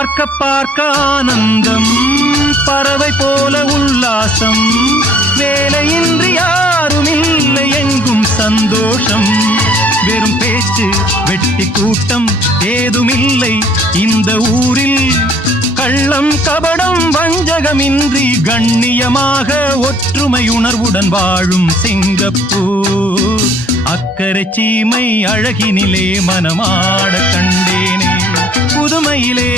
பார்க்க பார்க்க ஆனந்தம், பறவை போல உல்லாசம், வேலையின்றி யாரும் இல்லை எங்கும் சந்தோஷம். வெறும் பேச்சு வெட்டி கூட்டம் ஏதுமில்லை இந்த ஊரில். கள்ளம் கபடம் வஞ்சகமின்றி கண்ணியமாக ஒற்றுமை உணர்வுடன் வாழும் சிங்கப்பூர். அக்கரை சீமை அழகினிலே மனமாட கண்டேனே, புதுமையிலே